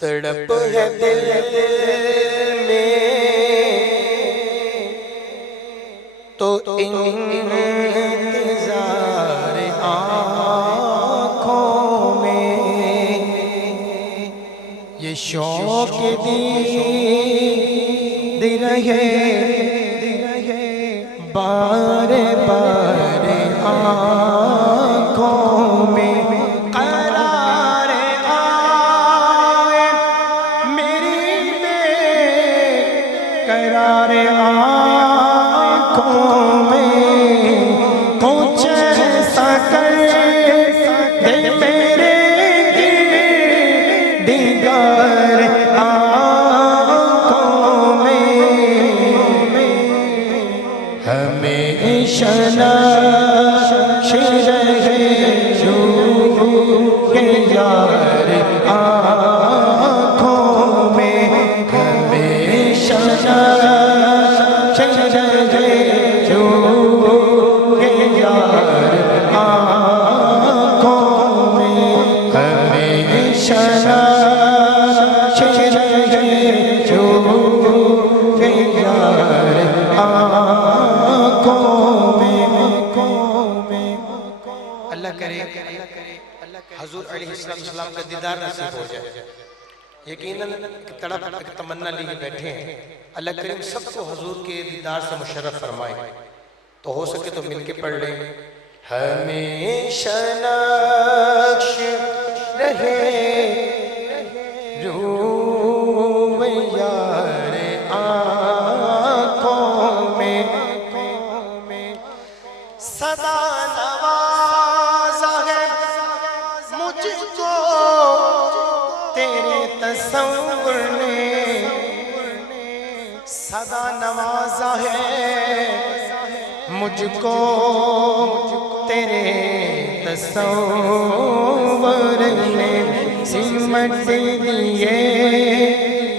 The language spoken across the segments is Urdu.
تڑپ ہے دل میں تو انتظار آنکھوں میں یہ شوق دید رہے بار بار آنکھوں میں قرار آنکھوں میں کچھ ایسا کر دے میرے دیگر آنکھوں میں ہمیشہ نقش رہے جو کہ یار آنکھوں میں ہمیشہ اللہ کرے حضور علیہ السلام کا دیدار نصیب ہو جائے. یقیناً تڑپ تمنا لیے بیٹھے ہیں. اللہ کریم سب کو حضور کے دیدار سے مشرف فرمائے. تو ہو سکے تو مل کے پڑھ لیں. ہمیشہ نقش رہے روح یار آنکھوں میں صدا نوازا ہے مجھ کو تیرے تصور نے صدا نوازا ہے مجھ کو تیرے تصور نے سمٹ دیے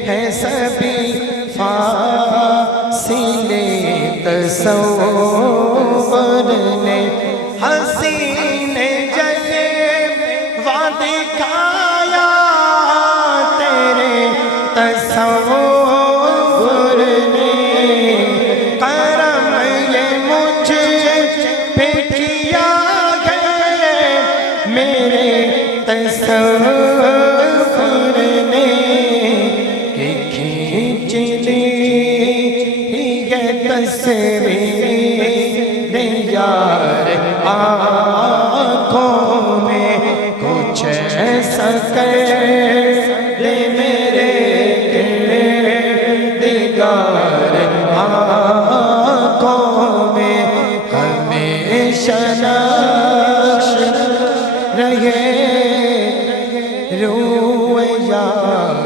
ہیں سبھی فاصلے تصور نے حسین جلوہ دکھایا تیرے تصور نے کرم یہ مجھ پہ کیا ہے میرے تصور نے کہ کھینچ لی ہے تصویر یار آنکھوں میں کچھ ایسا کر دے میرے دیگر آنکھوں میں ہمیشہ نقش رہے روح یار